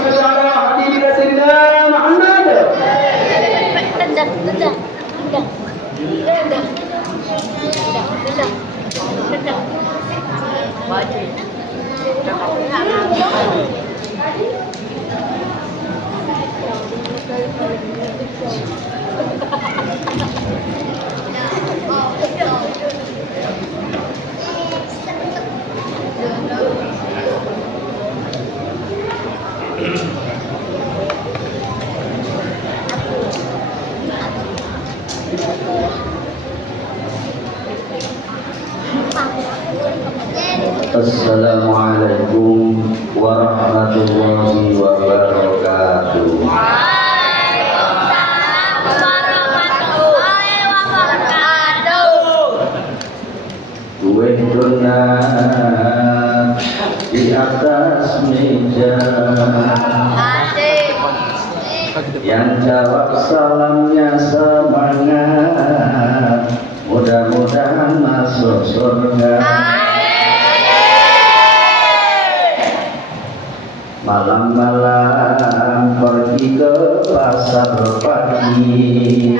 salli ala habibina sayyidina Muhammad. Assalamualaikum warahmatullahi wabarakatuh. Kue donat di atas meja, yang jawab salamnya semangat, mudah-mudahan masuk surga. Malam-malam pergi ke pasar pagi,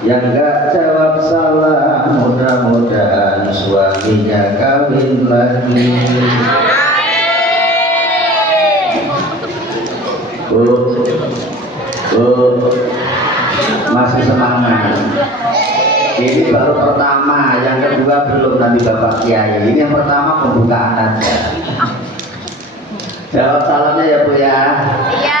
yang gak jawab salam mudah-mudahan suaminya kawin lagi. Masih semangat. Ini baru pertama, yang kedua belum, nanti Bapak Kiai. Ini yang pertama pembukaan aja. Jawab salamnya ya Bu ya. Iya.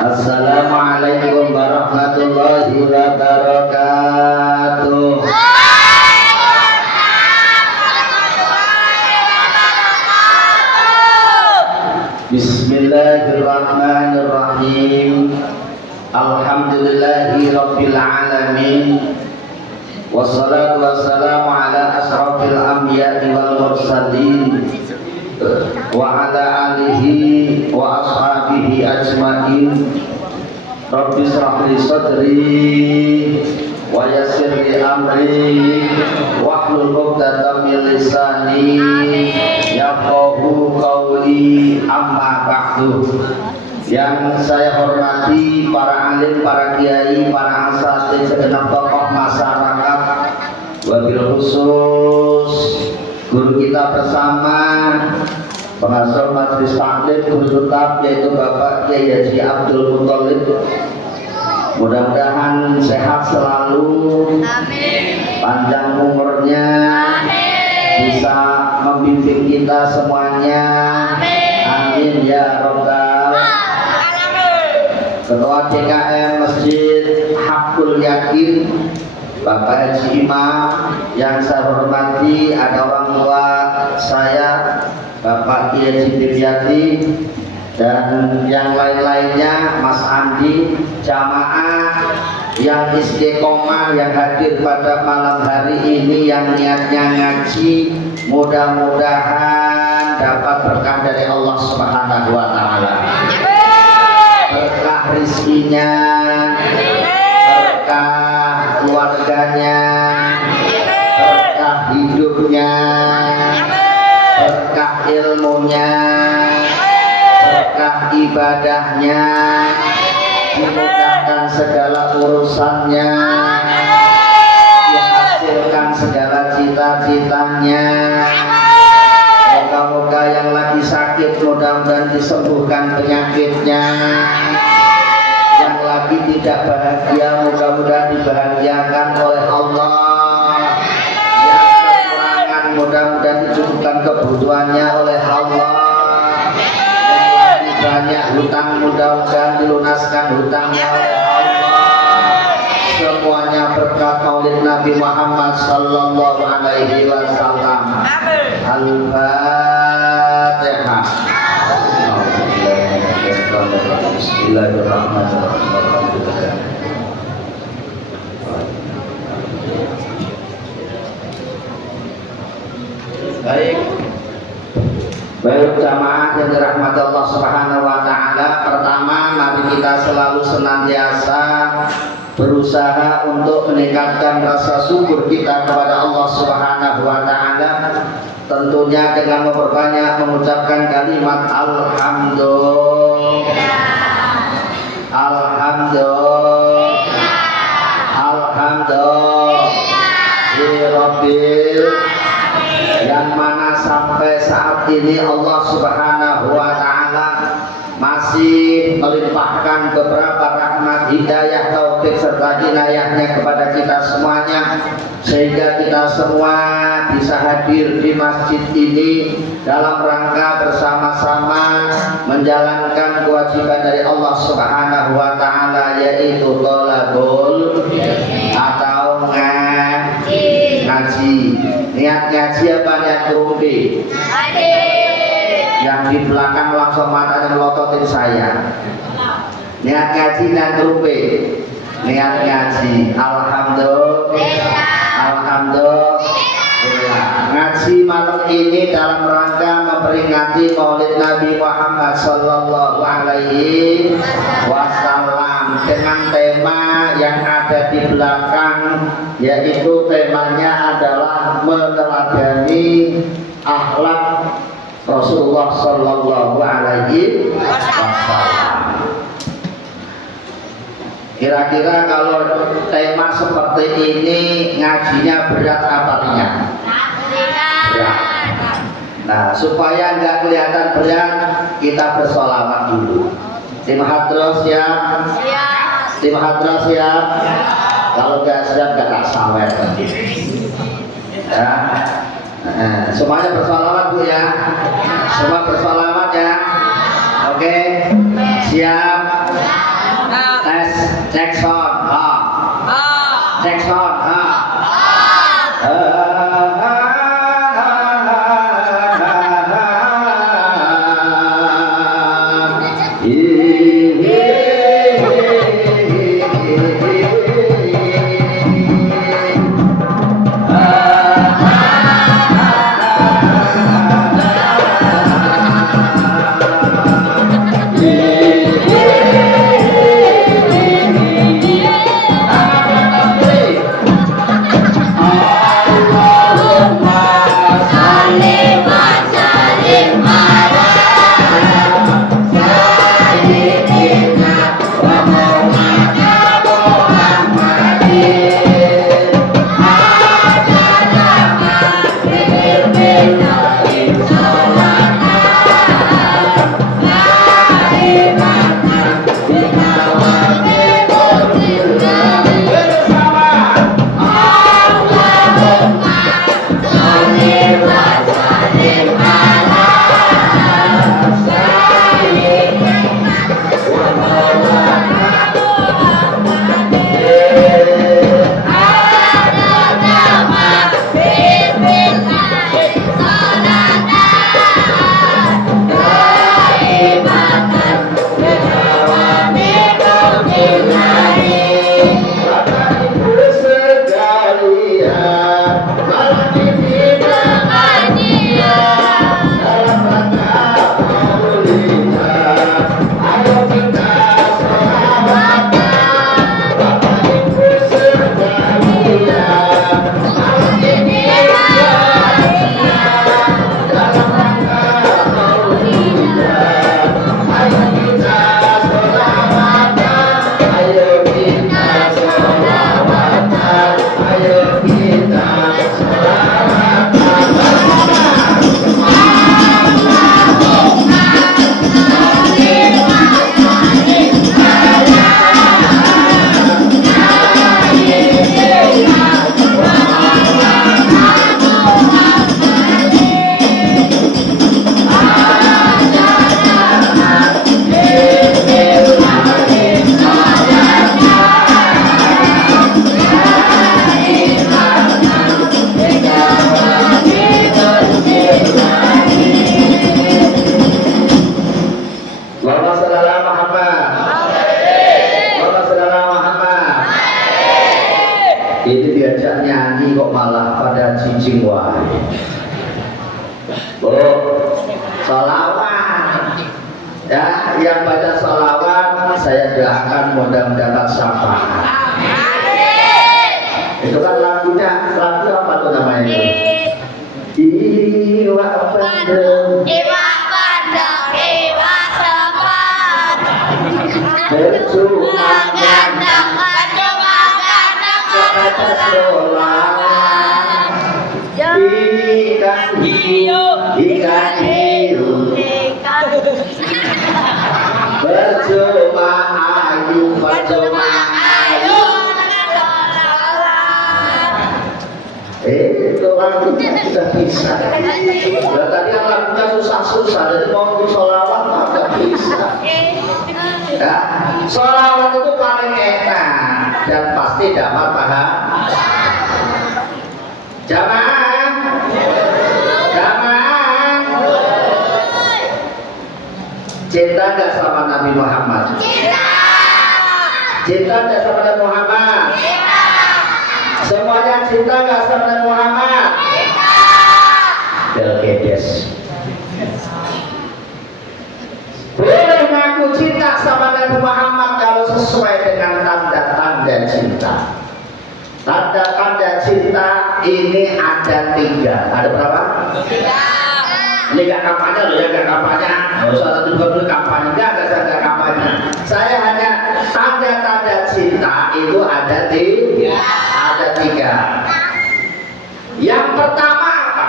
Assalamualaikum warahmatullahi wabarakatuh. Bismillahirrahmanirrahim. Alhamdulillahi rabbil alamin. Wassalatu wassalamu ala asrafil anbiya'i wal mursalin wa ala alihi wa ashabihi ajma'in. Rabbi shrah li sadri wa yassir li amri wahlul 'uqdatam min lisani yafqahu qawli, amma ba'du. Yang saya hormati para alim, para kiai, para asatidz, segenap tokoh masyarakat, wabil khusus guru kita bersama, pengasuh majelis taklim, guru tetap yaitu Bapak Kiai Haji Abdul Muthalib. Mudah-mudahan sehat selalu, amin, panjang umurnya, amin, bisa membimbing kita semuanya, amin, amin ya robbal alamin. Ketua DKM Masjid Hakul Yakin Bapak Haji Imam, yang saya hormati, ada orang tua saya Bapak Kiai Haji Diryati, dan yang lain-lainnya, Mas Andi, jamaah yang istiqomah yang hadir pada malam hari ini, yang niatnya ngaji, mudah-mudahan dapat berkah dari Allah Subhanahu wa taala. Berkah rizkinya, berkah keluarganya, berkah hidupnya, berkah ilmunya, berkah ibadahnya, dimudahkan segala urusannya, dihasilkan segala cita-citanya. Moga-moga yang lagi sakit mudah-mudahan disembuhkan penyakitnya, yang lagi tidak bahagia mudah-mudahan dibahagiakan oleh Allah, yang kekurangan mudah-mudahan dicukupkan kebutuhannya oleh Allah, yang lagi banyak hutang mudah-mudahan dilunaskan hutangnya oleh Allah. Semuanya berkat maulid Nabi Muhammad sallallahu alaihi wasallam. Al-Fatihah. Bismillahirrahmanirrahim. Baik jamaah yang dirahmati Allah Subhanahu wa taala, pertama mari kita selalu senantiasa berusaha untuk meningkatkan rasa syukur kita kepada Allah Subhanahu wa taala, tentunya dengan memperbanyak mengucapkan kalimat kalimat alhamdulillah. Yang mana sampai saat ini Allah Subhanahu wa Ta'ala masih melimpahkan beberapa rahmat, hidayah, taufik serta inayahnya kepada kita semuanya, sehingga kita semua bisa hadir di masjid ini dalam rangka bersama-sama menjalankan kewajiban dari Allah Subhanahu wa Ta'ala, yaitu thalabul atau ngaji. Niat ngaji apa niat rumpi? Yang di belakang langsung matanya melototin saya. Niat ngaji niat rumpi. Niat ngaji. Alhamdulillah. Ngaji malam ini dalam rangka memperingati Maulid Nabi Muhammad Sallallahu Alaihi Wasallam dengan tema yang ada di belakang, yaitu temanya adalah meneladani akhlak Rasulullah Sallallahu Alaihi Wasallam. Kira-kira kalau tema seperti ini ngajinya berat apa ringan? Berat. Nah, supaya nggak kelihatan berat, kita bersolawat dulu. Tim hadroh siap? Tim hadroh siap? Kalau nggak siap nggak sawer. Ya. Semuanya bersolawat Bu ya. Semua bersolawat ya. Oke. Siap. Tes cek sound. Cek sound. Itu kan lagunya, lagu apa tuh namanya itu? Iwa Bandeng. bisa. Dan tadi yang lagunya susah-susah, jadi mau sholawat nggak bisa. Ya, sholawat itu paling enak dan pasti dapat pahala. Jamaah, jamaah, cinta nggak sama Nabi Muhammad? Cinta nggak sama Nabi Muhammad? Semuanya cinta nggak sama Nabi Muhammad? Belkedes. Boleh ngaku cinta sama Nabi Muhammad kalau sesuai dengan tanda-tanda cinta. Tanda-tanda cinta ini ada 3. Ada berapa? 3. Ini gak kampanye loh ya, gak kampanye. Nggak usah satu kampanye, gak kampanye. Saya hanya tanda-tanda cinta itu ada 3. Yang pertama apa?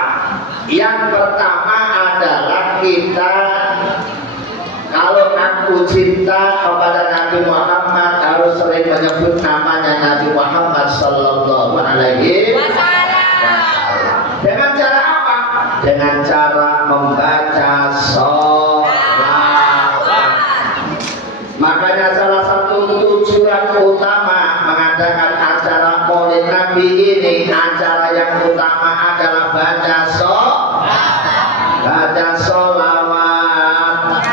Yang pertama adalah kita kalau ngaku cinta kepada Nabi Muhammad harus sering menyebut namanya Nabi Muhammad Sallallahu Alaihi Wasallam. Dengan cara apa? Dengan cara membaca sholawat. Makanya salah satu tujuan utama mengadakan acara Maulid Nabi ini, acara yang utama adalah baca sholawat.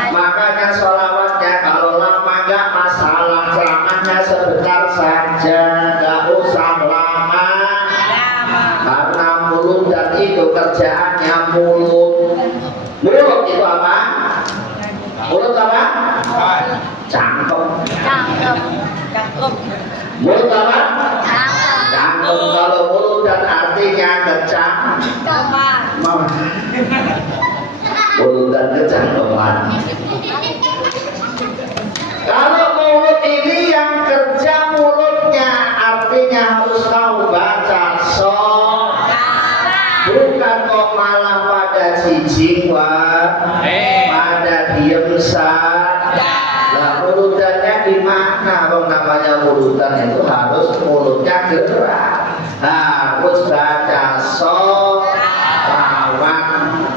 Makanya sholawatnya kalau lama nggak masalah, ceramahnya sebentar saja, nggak usah lama. Karena mulut dan itu kerjaannya mulut. Mulut itu apa? Mulut apa? Cangkem. Mulut apa? Cangkem. Kalau mulut dan artinya kecang. Mulut dan kecangkeman. Kalau mulut ini yang kerja mulutnya, artinya harus tahu baca bukan kok malah pada jijik pada diem Nah, mulutannya gimana? Kalau namanya mulutan itu harus mulutnya gerak, harus baca sholawat.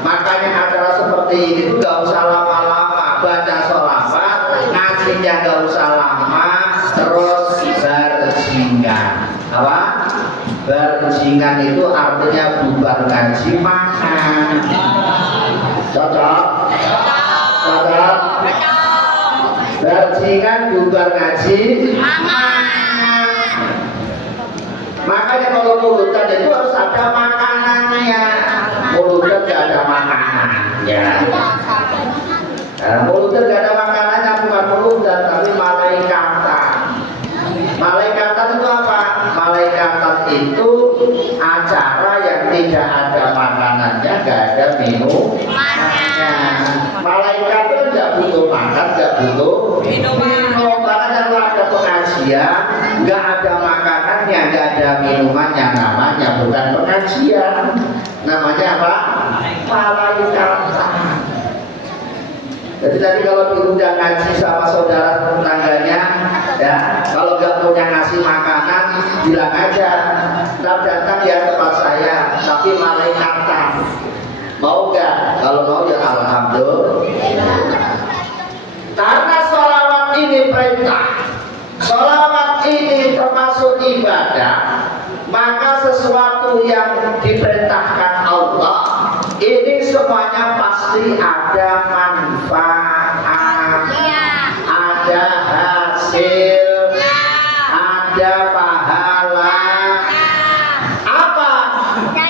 Makanya acara seperti ini tuh gak usah lama-lama, baca sholawat, ngajinya gak usah lama, terus berjingan. Apa? Berjingan itu artinya bubar ngaji makan. Cocok? Cocok? Berjingan bubar ngaji makan. Makanya kalau mulutan itu harus ada makanannya. Mulutan gak ada makanannya. Mulutan gak ada makanannya, bukan mulutan tapi malaikatan. Malaikatan itu apa? Malaikatan itu acara yang tidak ada makanannya, gak ada minumannya. Malaikat itu tidak butuh makan, tidak butuh minum. Makanya kalau ada pengajian, nggak ada makanannya, nggak ada minumannya, namanya bukan pengajian, namanya apa? Malaikat. Jadi tadi kalau diundang ngaji sama saudara tetangganya, ya kalau nggak punya ngasih makanan, bilang aja, ntar datang ya tempat saya, tapi malaikatan. Mau nggak? Kalau mau ya alhamdulillah. Karena sholawat ini perintah, sholawat ini termasuk ibadah, maka sesuatu yang diperintahkan Allah ini semuanya pasti ada manfaat, ada hasil, ada pahala. Apa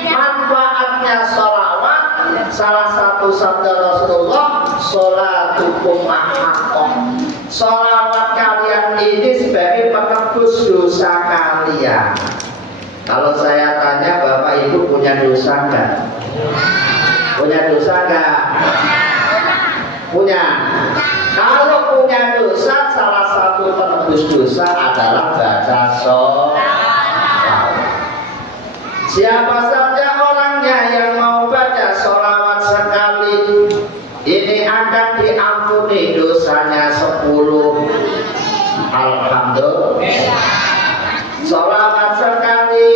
manfaatnya sholawat? Salah satu sabda Rasulullah, sholatukum mahaqom. Sholawat kalian ini sebagai penebus dosa kalian. Kalau saya tanya, Bapak Ibu punya dosa nggak? Punya dosa nggak? Punya. Kalau punya dosa, salah satu penebus dosa adalah baca sholawat. Siapa saja orangnya yang mau baca sholawat sekali, ini akan diampuni dosanya 10. Alhamdulillah. Sholawat sekali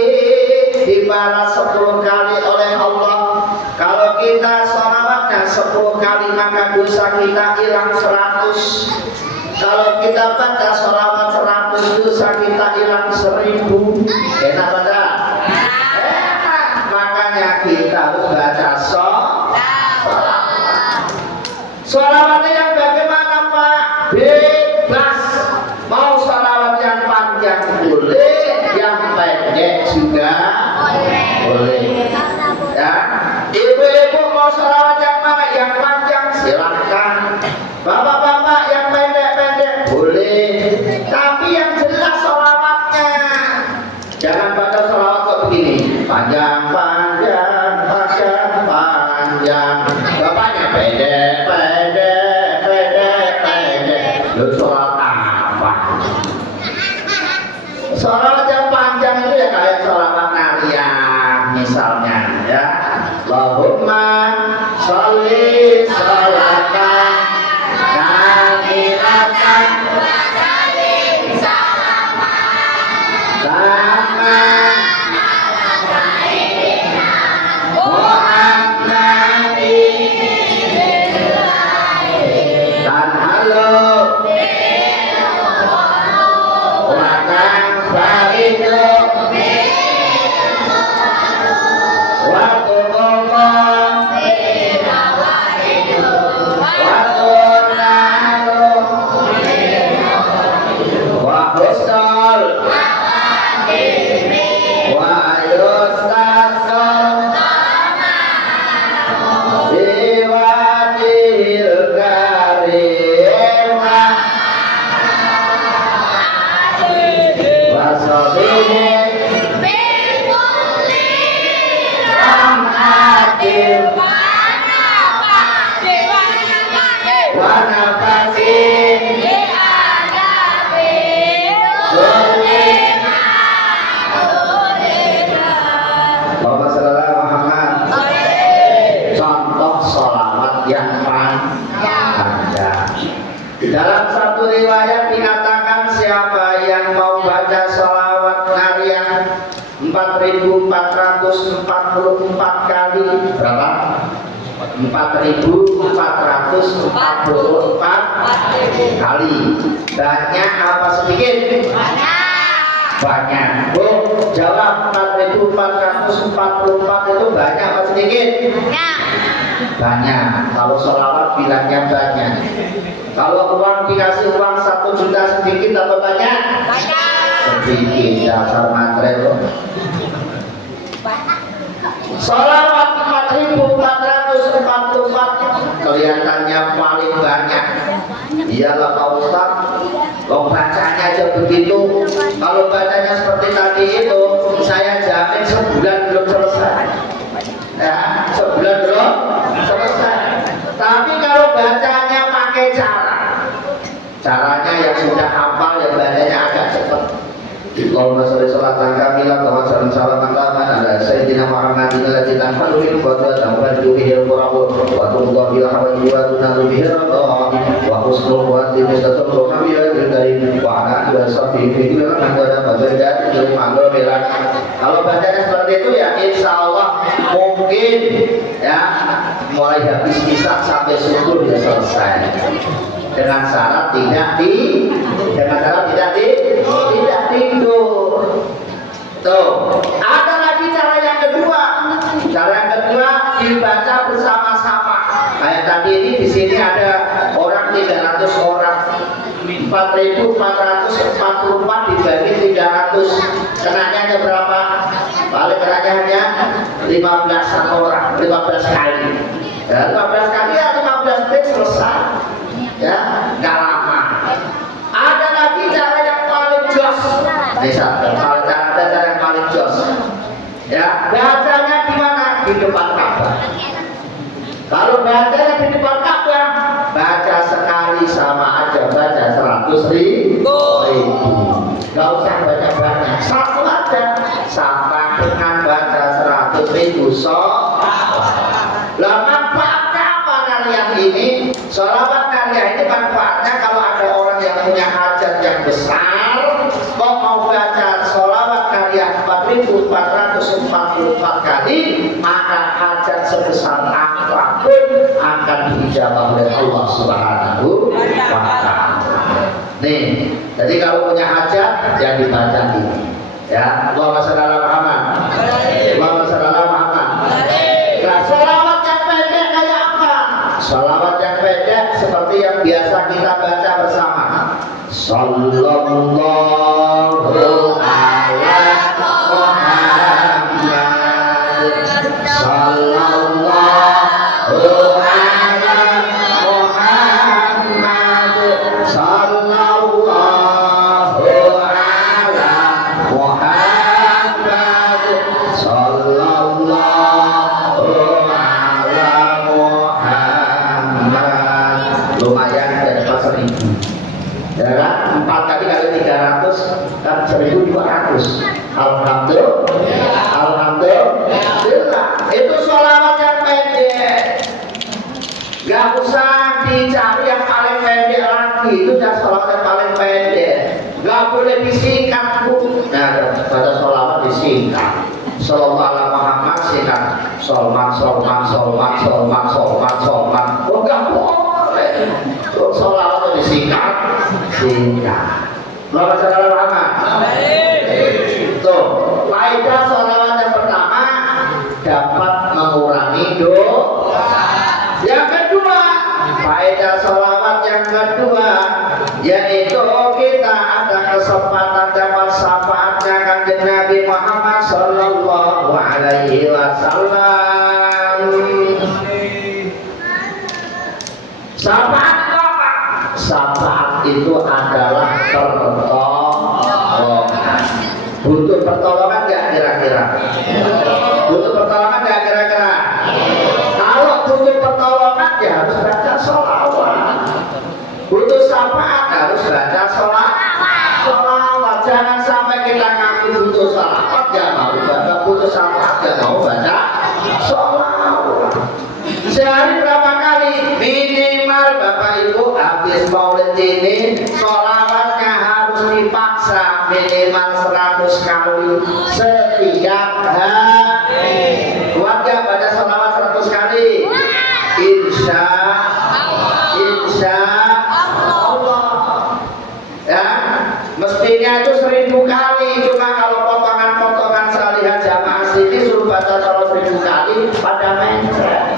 dibalas 10 kali oleh Allah, kali maka dosa kita hilang 100. Kalau kita baca sholawat 100 dosa kita hilang 1000. Enak pada? Enak. Makanya kita harus baca sholawat. Sholawatnya yang bagaimana Pak? Bebas. Mau sholawat yang panjang boleh, yang pendek juga boleh. Ya, ibu-ibu mau sholawat yang mana? Yang panjang silahkan. Bapak-bapak yang pendek-pendek boleh. Tapi yang jelas sholawatnya. Jangan baca sholawat kok begini. Panjang, panjang, panjang, panjang. Bapaknya pendek, pendek, pendek, pendek. Lu sholawat apa? Sholawat yang panjang itu ya kayak sholawat nariyah misalnya ya. Allahumma sholli sholatan kamilatan wa sallim salaman kama dan halo wakang faridu waktu ngomong waktu nalu waktu stol waktu stasol Dewadil karimah wasobihi ramhatil wanafasin Bapak Saudara Muhammad. Contoh sholawat yang panjang. Dalam satu riwayat dikatakan siapa yang mau baca sholawat nariyah 4444 kali berapa? 4444 kali. Banyak apa sedikit? Banyak. Bu, jawab 4444 itu banyak apa sedikit? Banyak. Kalau sholawat bilangnya banyak. Kalau uang dikasih uang 1 juta sedikit atau banyak? Sedikit. Dasar matre. Sholawat 4444 kelihatannya paling banyak. Iyalah Pak Ustaz, kalau bacanya aja begitu. Kalau bacanya seperti tadi itu, saya jamin sebulan belum selesai. Ya, sebulan belum selesai. Tapi kalau bacanya pakai caranya yang sudah hafal, yang bacanya agak cepat. Allahumma sholli sholatan kamilah wa sallim salaman taman ala sayyidina Muhammadin allati tanfalu bihi al-qadwa wa tubihi al-qurab wa tuqwa bihi al-hawaij wa tunalu bihi al-radha wa husnul khawatim tatabbu bihi al-karim wa ala alihi wa sahbihi fi kulli makanin wa barakatuh dari manggil bilang. Kalau bacanya seperti itu ya insya Allah mungkin ya mulai habis isya sampai subuh ya selesai. Dengan syarat tidak tidur. Tuh, ada lagi cara yang kedua. Cara yang kedua dibaca bersama-sama. Kayak tadi ini di sini ada orang 300 orang. 4444 dibagi 300. Kenanya hanya berapa? Paling kenanya hanya 15 orang, 15 kali. Ya, 15 kali ya 15 detik selesai. Ya, nggak lama. Ada lagi cara yang paling jos. Ada cara yang paling jos. Ya, bacanya di mana? Di depan Ka'bah. Kalau bacanya di depan Ka'bah, baca sekali sama aja baca 100.000. Gak usah banyak-banyak, satu aja sama dengan baca 100.000 Lah manfaatnya apa nariyah ini? Sholawat nariyah ini manfaatnya kalau ada orang yang punya hajat yang besar, kok mau baca sholawat nariyah 4444 kali, maka hajat sebesar apapun akan dijawab oleh Allah Subhanahu wa Ta'ala. Nih, jadi kalau punya hajat yang dibaca ini. Ya, Allahumma shalli ala Muhammad. Allahumma shalli ala Muhammad. Nah, sholawat yang pendek kayak apa? Sholawat yang pendek seperti yang biasa kita baca bersama. Sallallahu ala Muhammad. Sallallahu ala Muhammad. Sallallahu ala Muhammad. Sallallahu ala Muhammad. Lumayan dapat 1000. Ya kan? 4 kali 300 kan 1200. Alhamdulillah. Alhamdulillah. Itu sholawat yang pendek. Gak usah dicari yang paling pendek lagi. Itu dah sholawat yang paling pendek. Gak boleh disingkat, Bu. Nah, baca sholawat disingkat. Sallallahu alaihi Muhammad singkat. Solmat. Oh, gak boleh. Sholawat disingkat. Allahumma shalli ala Muhammad. Tuh, faedah sholawat yang pertama dapat mengurangi dosa. Yang kedua, faedah sholawat yang kedua yaitu kita ada kesempatan dapat syafaatnya kanjeng Nabi Muhammad Sallallahu Alaihi Wasallam. Syafaat apa? Syafaat itu adalah pertolongan. Butuh pertolongan nggak kira-kira? Butuh pertolongan nggak kira-kira? Kalau butuh pertolongan ya harus baca sholawat. Butuh syafaat harus baca sholawat. Jangan sampai kita ngaku butuh sholawat ya mau baca, butuh syafaat ya mau baca sholawat. Sehari berapa kali? Minimal Bapak Ibu habis maulid ini sholawatnya harus dipaksa minimal 100 kali setiap hari. Kuat gak baca sholawat 100 kali? Insya Allah. Ya, mestinya itu 1000 kali. Cuma kalau potongan-potongan salihah jamaah sini suruh baca sholawat 1000 kali pada mencret.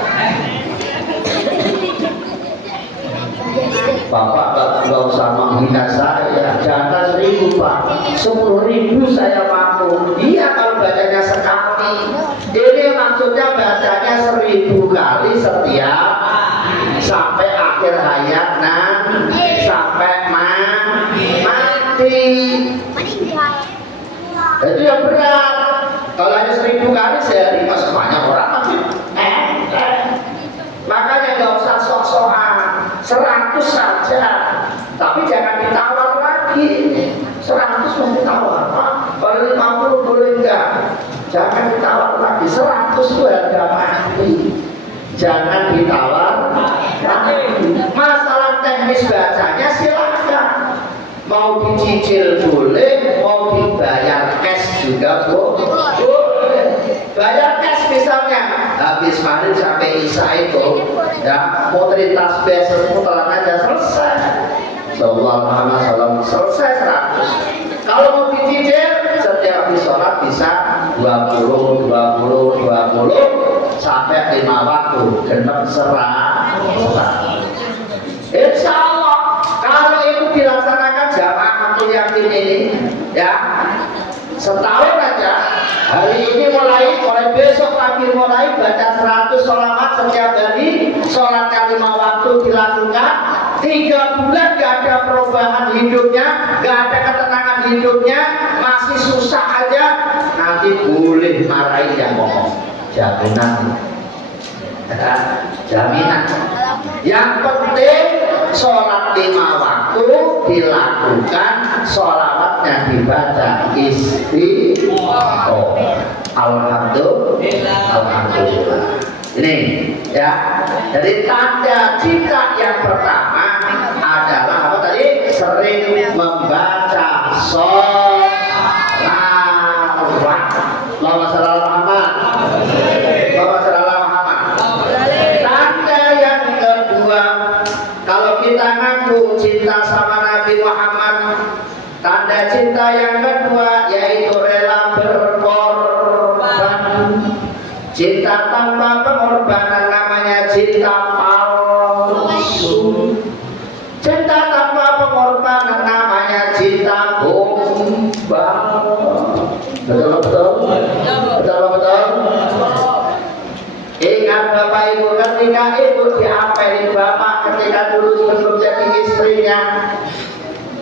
Bapak nggak usah menghina saya, jangan 1000 Pak, 10.000 saya mampu. Iya kalau bacanya sekali. Ini maksudnya bacanya 1000 kali setiap sampai akhir hayat sampai mati. Itu yang berat. Kalau hanya 1000 kali sehari masih banyak orang mati. Makanya nggak usah sok-sokan. 100 saja, tapi jangan ditawar lagi. 100 mau ditawar, Pak. Kalau 50 boleh enggak? Jangan ditawar lagi. 100 itu harga mati. Jangan ditawar lagi. Masalah teknis bacanya silakan. Mau dicicil boleh, mau dibayar cash juga boleh. Bayar cash misalnya. Habis maghrib sampai isya itu ya mau tas biasa putaran aja selesai. Sallallahu alaihi wasallam selesai 100. Kalau mau dicicil setiap habis sholat bisa 20 sampai 5 waktu genap 100. Insya Allah kalau itu dilaksanakan jamaah Matul Yakin ini ya setahun aja. Hari ini mulai besok pagi mulai baca 100 sholawat setiap hari, sholatnya 5 waktu dilakukan. 3 bulan gak ada perubahan hidupnya, gak ada ketenangan hidupnya, masih susah aja, nanti boleh marahin yang ngomong. Jaminan. Yang penting sholat 5 waktu dilakukan, sholawatnya dibaca istiqomah. Alhamdulillah. Ini ya. Jadi tanda cinta yang pertama adalah apa tadi? Sering membaca sholawat. Allahumma shalli ala Muhammad. Allahumma shalli ala Muhammad. Tanda yang kita ngaku cinta sama Nabi Muhammad, tanda cinta yang kedua yaitu rela berkorban. Cinta tanpa pengorbanan namanya cinta palsu. Cinta tanpa pengorbanan namanya cinta gombal. Betul? Ingat Bapak Ibu, ketika Ibu diapelin Bapak ketika dulu sebelum jadi istrinya,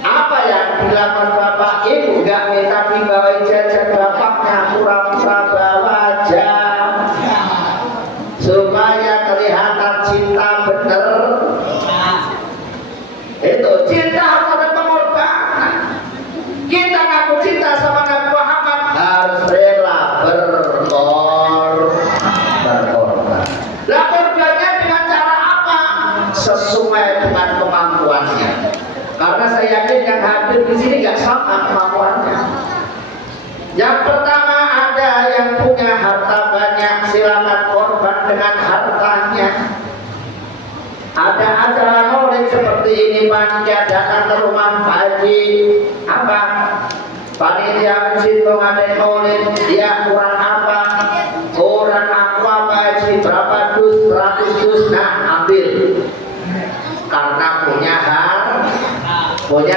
apa yang dilakukan Bapak Ibu? Gak minta dibawain jajan bapaknya, pura-pura bawa aja supaya kelihatan cinta bener. Itu cinta harus ada pengorbanan. Kita ngaku cinta sama Nabi Muhammad harus rela berkorban. Lah korbannya dengan cara apa? Sesuai dengan kemampuannya. Karena saya yakin yang hadir di sini nggak sama kemampuannya. Yang pertama, ada yang punya harta banyak, silakan korban dengan hartanya. Ada acara maulid seperti ini, panitia datang ke rumah Pak Haji, apa? Panitia masjid mengadakan maulid, dia kurang apa? Kurang apa Pak Haji? Berapa dus? 100 dus, nah ambil. Karena punya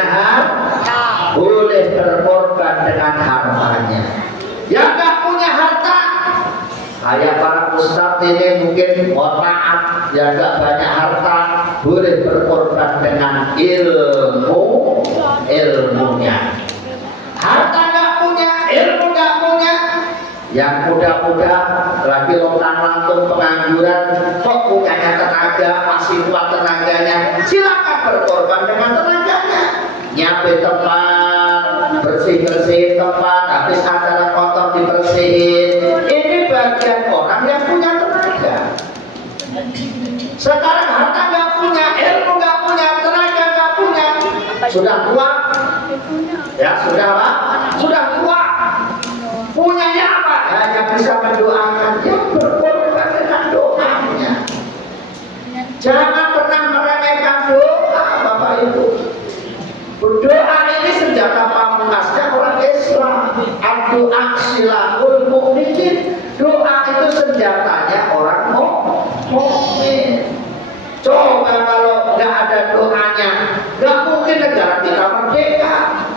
harta, boleh berkorban dengan hartanya. Yang nggak punya harta, kayak para ustadz ini mungkin mohon maaf, yang nggak banyak harta, boleh berkorban dengan ilmunya. Harta nggak punya, ilmu nggak punya. Yang muda-muda lagi lontang-lantung pengangguran, kok punyanya tenaga, masih kuat tenaganya, silakan berkorban dengan tenaganya. Nyape tempat, bersih-bersih tempat, habis acara kotor dibersihin. Ini bagian orang yang punya tenaga. Sekarang harta nggak punya, ilmu nggak punya, tenaga nggak punya, sudah tua, ya sudah Pak, sudah tua. Punyanya apa? Hanya bisa mendoakan, ya berkorban dengan doanya. Jangan pernah meremehkan doa Bapak Ibu. Doa ini senjata pamungkasnya orang Islam. Doa silahul mukminin. Doa itu senjatanya orang mukmin. Coba kalau nggak ada doanya, nggak mungkin negara kita merdeka.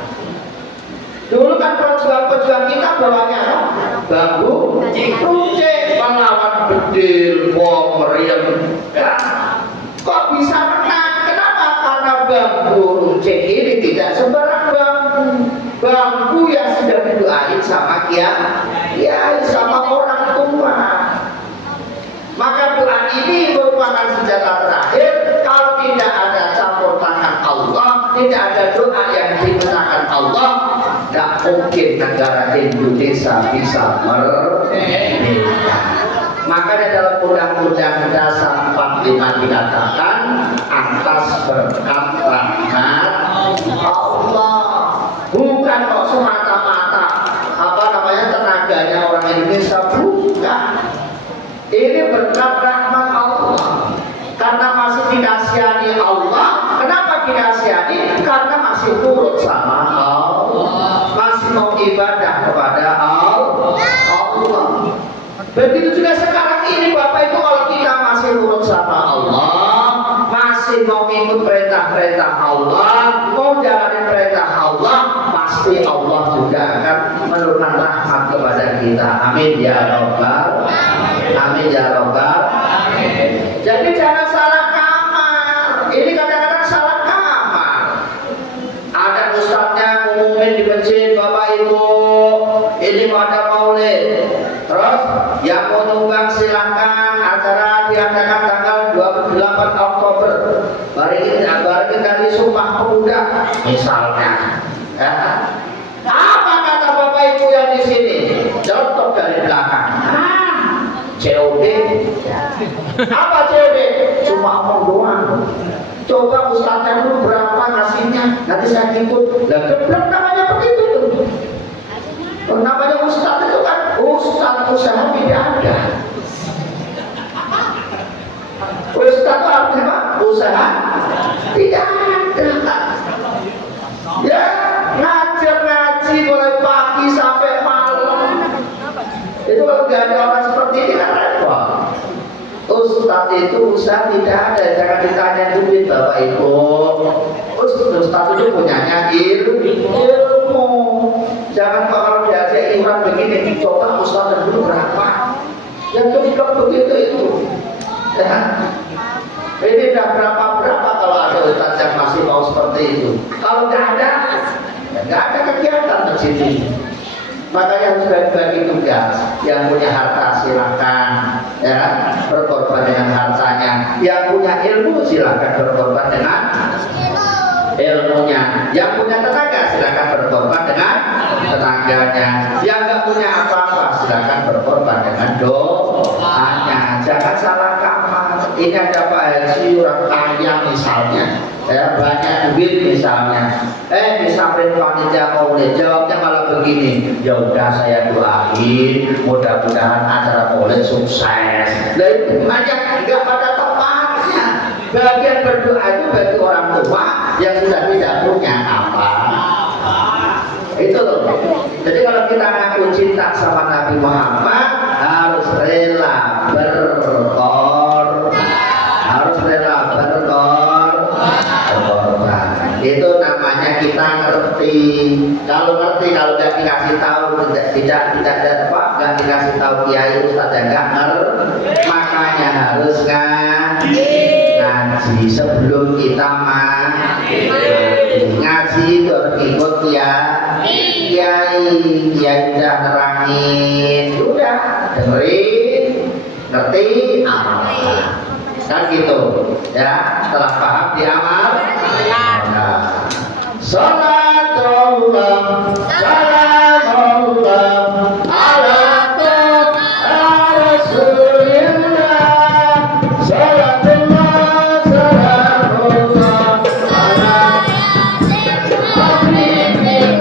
Dulu kan pejuang-pejuang kita bawanya bambu, runcing, melawan bedil, bom, meriam. Kok bisa menang? Kenapa? Karena bambu runcing ini tidak sembarang bambu. Bambu yang sudah didoain sama kiai, sama orang tua. Maka doa ini merupakan senjata terakhir. Kalau tidak ada campur tangan Allah, tidak ada doa yang dimenangkan Allah, tidak mungkin negara Indonesia bisa merdeka. Makanya dalam Undang-Undang Dasar 45 dikatakan atas berkat rahmat Allah, bukan kok semata-mata tenaganya orang Indonesia, bukan. Ini berkat rahmat Allah. Karena masih dikasihani Allah. Kenapa dikasihani? Karena masih turut sama Allah, masih mau ibadah kepada Allah. Begitu juga sekarang ini Bapak Ibu, kalau kita masih turut sama Allah, masih mau ikut perintah-perintah Allah, mau jalanin perintah Allah, pasti Allah juga akan menurunkan rahmat kepada kita. Amin ya Rabbal. Amin ya Rabbal. Jadi jangan salah kamar. Ini kadang-kadang salah kamar. Ada ustadznya ngumumin di masjid, Bapak Ibu, ini mau ada maulid. Terus yang mau nyumbang silahkan, acara diadakan tanggal 28 Oktober. Bareng dari Sumpah Pemuda misalnya. Ya. Apa kata Bapak Ibu yang di sini? Contoh dari belakang. COD. Apa COD? Cuma omong doang. Coba ustadznya dulu berapa ngasihnya, nanti saya ikut. Lah geblek namanya begitu tuh. Namanya ustadz itu kan ustadz usaha tidak ada. Ustadz itu artinya apa? Usaha tidak itu Ustaz tidak ada, jangan ditanya duit Bapak Ibu. Ustaz itu punyanya ilmu. Jangan kalau diajak iuran begini, coba Ustaz dulu berapa? Yang kedua begitu itu. Ya. Ini udah berapa kalau ada Ustaz yang masih mau seperti itu. Kalau nggak ada, ya nggak ada kegiatan di sini. Makanya harus bagi tugas. Yang punya harta silakan, ya, berkorban dengan hartanya. Yang punya ilmu silakan berkorban dengan ilmunya. Yang punya tenaga silakan berkorban dengan tenaganya. Yang nggak punya apa-apa silakan berkorban dengan doanya. Jangan salah kamar. Ini ada Pak Haji orang kaya misalnya, ya, banyak duit misalnya. Disampaikan panitia maulid jawabnya malah begini, ya udah saya doain mudah-mudahan acara maulid sukses. Nah itu banyak nggak pada tempatnya. Bagian berdoa itu bagi orang tua yang sudah tidak punya apa. Itu loh. Jadi kalau kita ngaku cinta sama Nabi Muhammad harus rela berkorban. Itu namanya kita ngerti. Kalau ngerti, kalau nggak dikasih tahu, nggak dikasih tahu kiai ustadz yang nggak ngerti, makanya harus ngaji sebelum kita ngaji itu harus ikut kiai udah nerangin, udah dengerin, ngerti, amalkan. Kan gitu ya, setelah paham diamal. Nah, salatullah salamullah ala rasulillah, salatullah salamullah ala habibillah, salatullah salamullah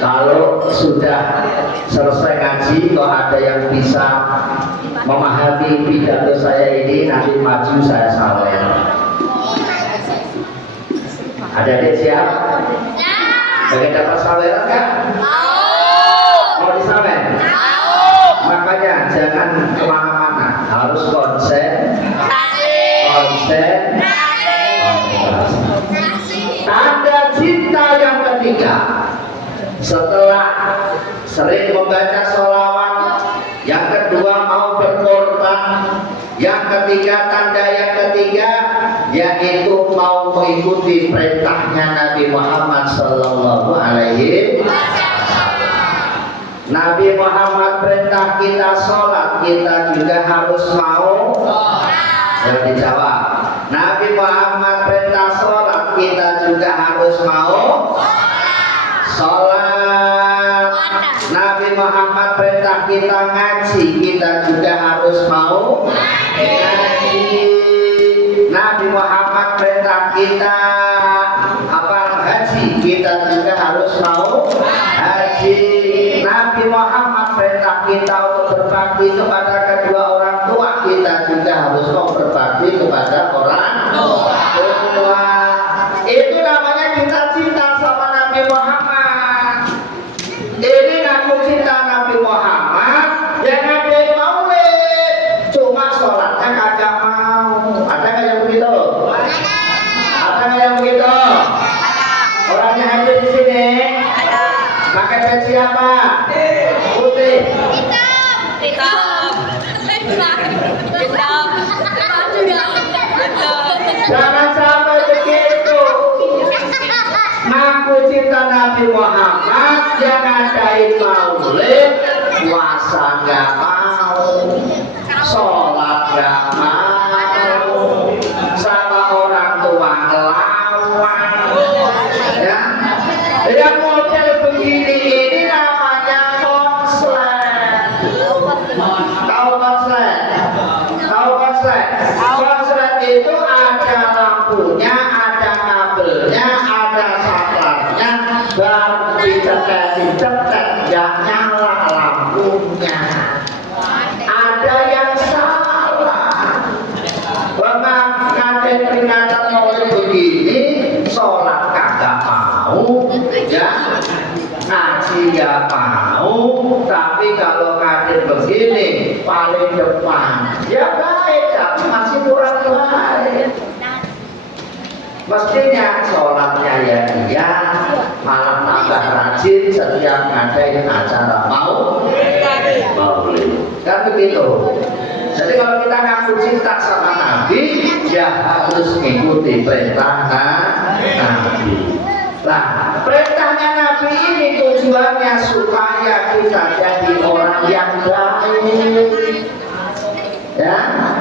kalau sudah selesai ngaji, kalau ada yang bisa memahami pidato saya ini, nanti maju saya sawer. Ada yang siap? Pengen dapat saweran kan? Mau disawer? Makanya jangan kemana-mana, harus konsen. Tanda cinta yang ketiga, setelah sering membaca sholawat, yang kedua mau berkorban yang ketiga yaitu mau mengikuti perintahnya Nabi Muhammad Sallallahu Alaihi Wasallam. Nabi Muhammad perintah kita sholat, kita juga harus mau. Yang dijawab. Nabi Muhammad perintah sholat, kita juga harus mau sholat. Nabi Muhammad perintah kita ngaji, kita juga harus mau ngaji. Nabi Muhammad perintah kita haji, kita juga harus mau haji. Nabi Muhammad perintah kita untuk berbakti kepada kedua orang tua, kita juga harus mau berbakti kepada orang tua. Itu namanya kita cinta sama Nabi Muhammad. Ini ngaku cinta Nabi Muhammad, yang ada maulid, cuma sholatnya kagak mau. Ada nggak yang begitu? Ada nggak yang begitu? Orangnya ada di sini. Pakai peci apa? Putih. Hitam. Jangan sampai begitu. Ngaku cinta Nabi Muhammad, yang ngadain maulid, puasa nggak mau, sholat nggak mau, sama orang tua ngelawan. Ya, yang model begini ini namanya konslet. Tahu konslet? Tahu konslet? Konslet itu ada lampunya, ada kabelnya, ada saklarnya, baru dicetet, nggak nyala lampunya. Ada yang salah. Ada peringatan maulid begini, sholat kagak mau, ya, ngaji nggak mau, tapi kalau ngaji begini paling depan, ya baik, tapi masih kurang baik. Mestinya sholatnya ya iya, malah tambah rajin setiap ngadain acara maulid. Kan begitu. Jadi kalau kita ngaku cinta sama Nabi, ya harus mengikuti perintah Nabi. Nah, perintahnya Nabi ini tujuannya supaya kita jadi orang yang baik. Ya,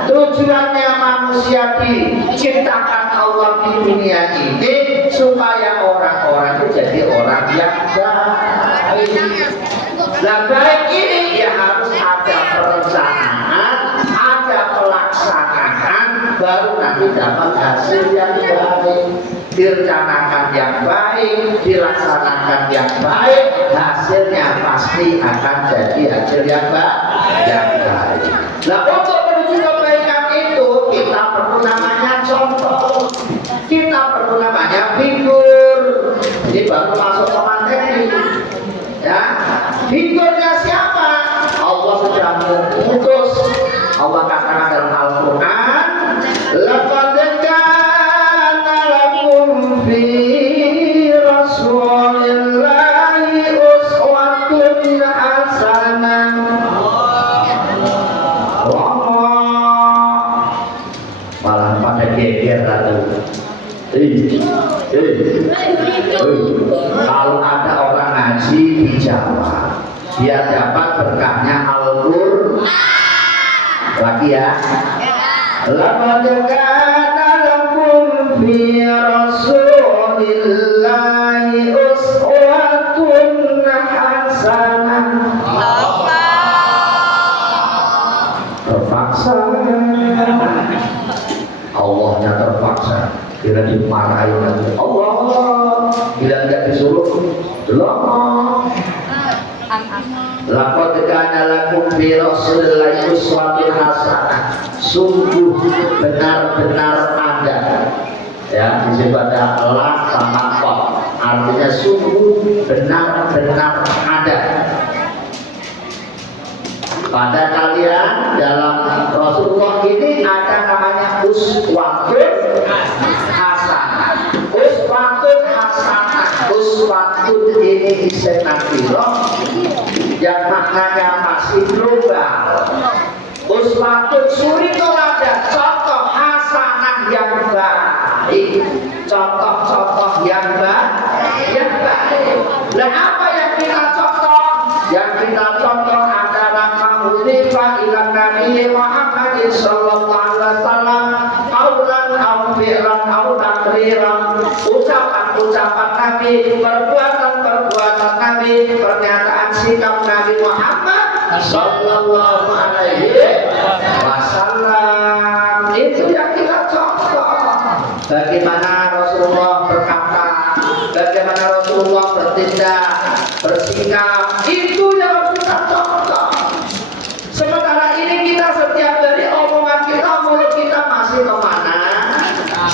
tujuannya manusia diciptakan Allah di dunia ini supaya orang-orang itu jadi orang yang baik. Nah, baik ini ya harus ada perencanaan, ada pelaksanaan, baru nanti dapat hasil yang baik. Direncanakan yang baik, dilaksanakan yang baik, hasilnya pasti akan jadi hasil yang baik. Nah, untuk menuju kebaikan itu kita perlu namanya contoh, kita perlu namanya figur. Ini baru masuk ke materi. Ya, figurnya siapa? Allah sudah mengutus. Allah katakan dalam Al-Quran, laqad kana lakum fi rasulillahi uswatun hasanah. Malah pada geger atau kalau ada orang ngaji di Jawa, dia dapat berkahnya Al-Qur'an. Lagi ya. Laqad kana lakum fi rasulillahi uswatun hasanah. Terpaksa. Allahnya terpaksa. Bila dimarahi oleh Allah, bila tidak disuruh, belum. Laqad kana lakum fi rasulillahi uswatun hasanah. Sungguh benar-benar ada. Ya, di situ ada la sama qaf. Artinya sungguh benar-benar ada pada kalian. Dalam Rasulullah ini ada namanya uswatun hasanah. Uswatun hasanah. Uswatun ini isim nakirah yang maknanya masih global. Uswatun suri toladan, contoh hasanah. baik, contoh-contoh yang baik. Dan apa yang kita contoh? Yang kita contoh adalah ma'ulifa ila Nabi Muhammad sallallahu alaihi wasallam qaulan aw fi'lan aw takriran, ucapan-ucapan Nabi, perbuatan-perbuatan Nabi, pernyataan sikap Nabi Muhammad sallallahu alaihi wasallam. Itu yang kita contoh. Bagaimana Rasulullah berkata, bagaimana Rasulullah bertindak, bersikap, itu yang kita contoh. Sementara ini kita setiap dari omongan kita, mulut kita masih kemana?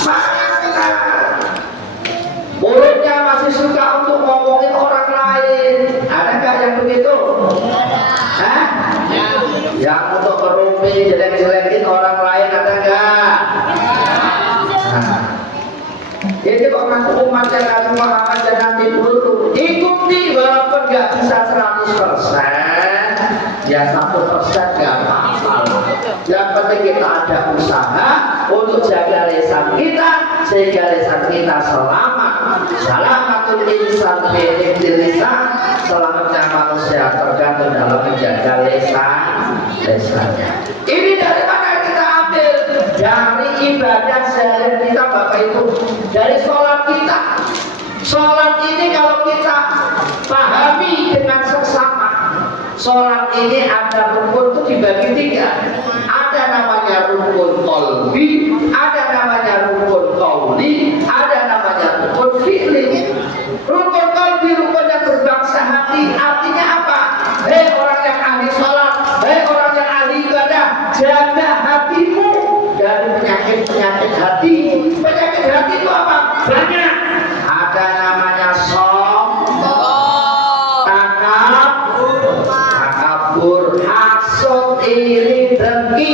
Mana? Mulutnya masih suka untuk ngomongin orang lain. Ada nggak yang begitu? Hah? Yang untuk berumpi, jelek-jelekin orang lain ada nggak? Nah, jadi kok ngaku umatnya Nabi Muhammad dan nanti dulu ikuti walaupun nggak bisa 100%, ya 1% nggak apa-apa. Yang penting kita ada usaha untuk jaga lisan kita sehingga lisan kita selamat. Salamatul insan fi lisan, selamatnya manusia tergantung dalam menjaga lisannya. Ini dari mana kita ambil? Dari ibadah sehari kita Bapak Ibu, dari sholat kita. Sholat ini kalau kita pahami dengan seksama, sholat ini ada rukun itu dibagi 3. Ada namanya rukun qalbi, ada namanya rukun qauli, ada namanya rukun fi'li. Rukun qalbi, rukun yang berbangsa hati, artinya apa? Hei orang yang ahli sholat, hei orang yang ahli ibadah, jaga hatimu dari penyakit-penyakit hati. Penyakit hati itu apa? Banyak. Ada namanya sombong, takabur, hasud, iri, dengki.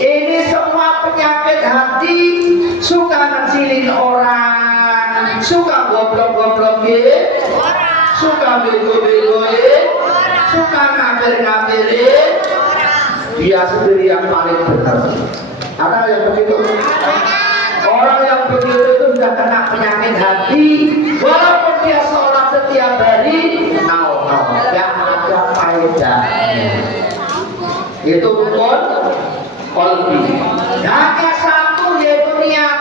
Ini semua penyakit hati. Suka ngecilin orang, suka goblok-goblokin, suka bego-begoin, suka ngabir-ngabirin. Dia sendiri yang paling benar. Ada yang begitu? Orang yang begitu itu sudah kena penyakit hati. Walaupun dia sholat setiap hari, gak ada faedahnya. Itu rukun qalbi. Hanya satu, yaitu niat.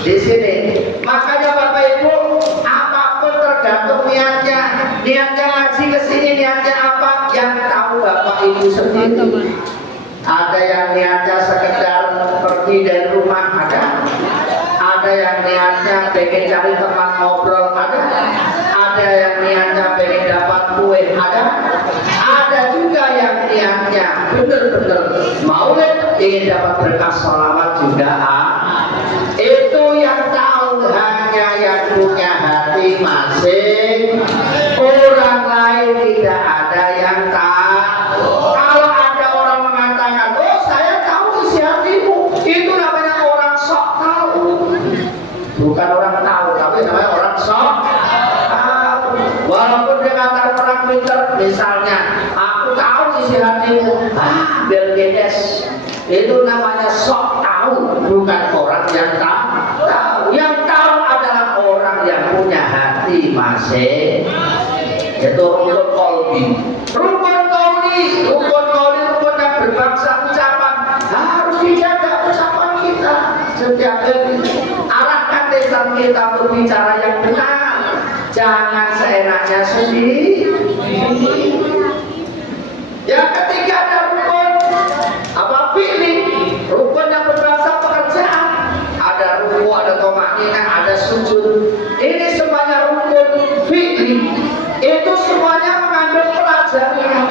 Di sini, makanya Bapak Ibu, apapun tergantung niatnya. Niatnya ngaji ke sini, niatnya apa? Yang tahu Bapak Ibu sendiri. Ada yang niatnya sekedar pergi dari rumah, ada. Ada yang niatnya pengen cari teman ngobrol, ada. Ada yang niatnya pengen dapat kue, ada. Ada juga yang niatnya benar-benar maulid, ingin dapat berkah sholawat juga. Itu yang tahu hanya yang punya hati masing. Orang lain tidak ada yang tahu. Kalau ada orang mengatakan, oh saya tahu isi hatimu, itu namanya orang sok tahu. Bukan orang tahu, tapi namanya orang sok tahu. Walaupun dia kata orang pintar, misalnya, aku tahu isi hatimu, Bill Gates. Itu namanya sok tahu, bukan orang yang tahu. Yang tahu adalah orang yang punya hati masing. Itu rukun qalbi. Rukun qauli, rukun yang berbangsa ucapan. Harus dijaga ucapan kita setiap hari. Arahkan lisan kita untuk bicara yang benar. Jangan seenaknya sendiri. Yang ketiga ada rukun apa? Fi'li. Rukun yang berbangsa pekerjaan. Ada ruku, ada tomakninah, ada sujud. Ini semuanya rukun fi'li. Itu semuanya mengambil pelajaran.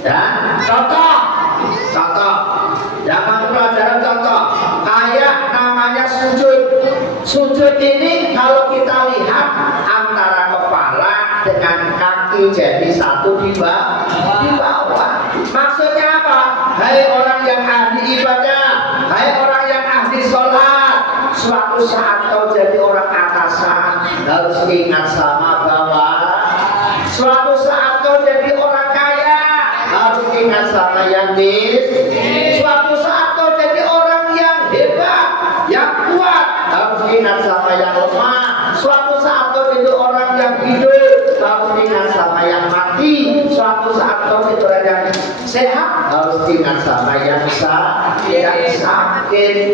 Dan contoh, jangan pelajaran contoh. Kayak namanya sujud. Sujud ini kalau kita lihat antara kepala dengan kaki jadi satu di bawah. Maksudnya apa? Hai orang yang ahli ibadah, hai orang yang ahli sholat, suatu saat kau jadi orang atasan, harus ingat sama bawah. Suatu saat kau jadi orang kaya, harus ingat sama yang miskin. Suatu saat kau jadi orang yang hebat, yang kuat, harus ingat sama yang lemah. Suatu saat kau itu orang yang hidup, harus ingat sama yang mati. Suatu saat kau itu orang yang sehat, harus ingat sama yang sakit.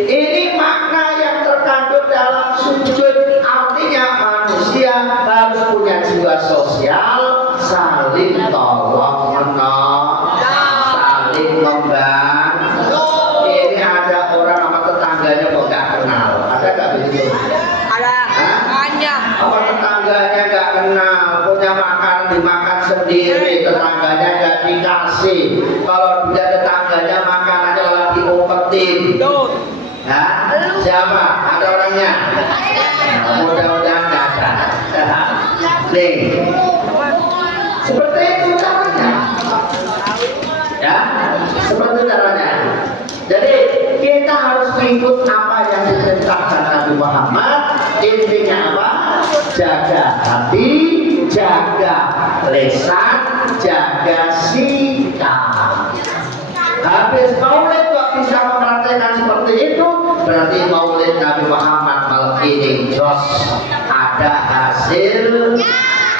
Ini makna yang terkandung dalam sujud. Artinya manusia harus punya jiwa sosial, saling tolong menolong, saling membantu. Ini ada orang sama tetangganya kok nggak kenal, ada nggak begitu? Ada. Banyak. Apa tetangganya nggak kenal, punya makan dimakan sendiri, tetangganya nggak dikasih. Kalau dia tetangganya makanannya malah diumpetin. Hah? Siapa? Ada orangnya? Nah, mudah-mudahan nggak ada. Nih, seperti itu caranya. Ya, seperti caranya. Jadi kita harus mengikut apa yang diperintahkan Nabi Muhammad. Intinya apa? Jaga hati, jaga lisan, jaga sikap. Habis maulid kok bisa mempraktekkan seperti itu, berarti maulid Nabi Muhammad malam ini jos ada hasil.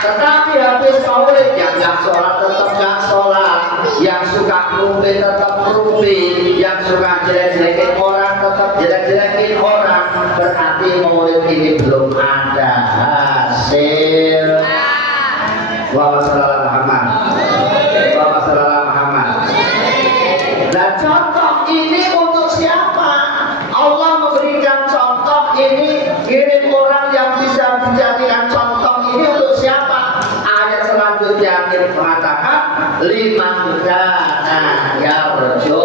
Tetapi habis maulid yang nggak sholat tetap nggak sholat, yang suka rumpi tetap rumpi, yang suka jelek-jelekin orang tetap jelek-jelekin orang, berarti maulid ini belum ada hasil. Wa sallallahu Muhammad. Wa sallallahu Muhammad. Nah, contoh ini untuk siapa? Allah memberikan contoh ini, kirim orang yang bisa dijadikan contoh ini untuk siapa? Ayat selanjutnya mengatakan liman kana yarju.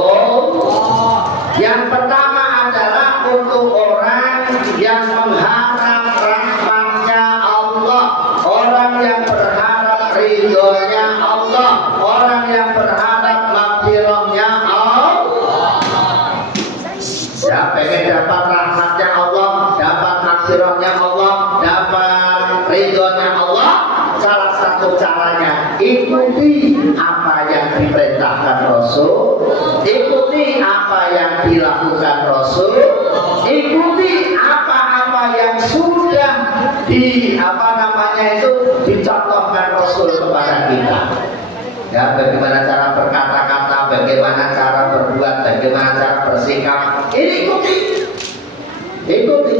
Yang pertama adalah untuk orang yang mengharap rahmatnya Allah, orang yang berharap ridhonya Allah, orang yang berharap maghfirahnya Allah. Ya, pengen dapat rahmatnya Allah, dapat maghfirahnya Allah, dapat ridhonya Allah. Salah satu caranya ikuti apa yang diperintahkan Rasul, ikuti apa yang dilakukan Rasul, ikuti apa-apa yang sudah dicontohkan Rasul kepada kita. Ya, bagaimana cara berkata-kata, bagaimana cara berbuat, bagaimana cara bersikap. Ini ikuti.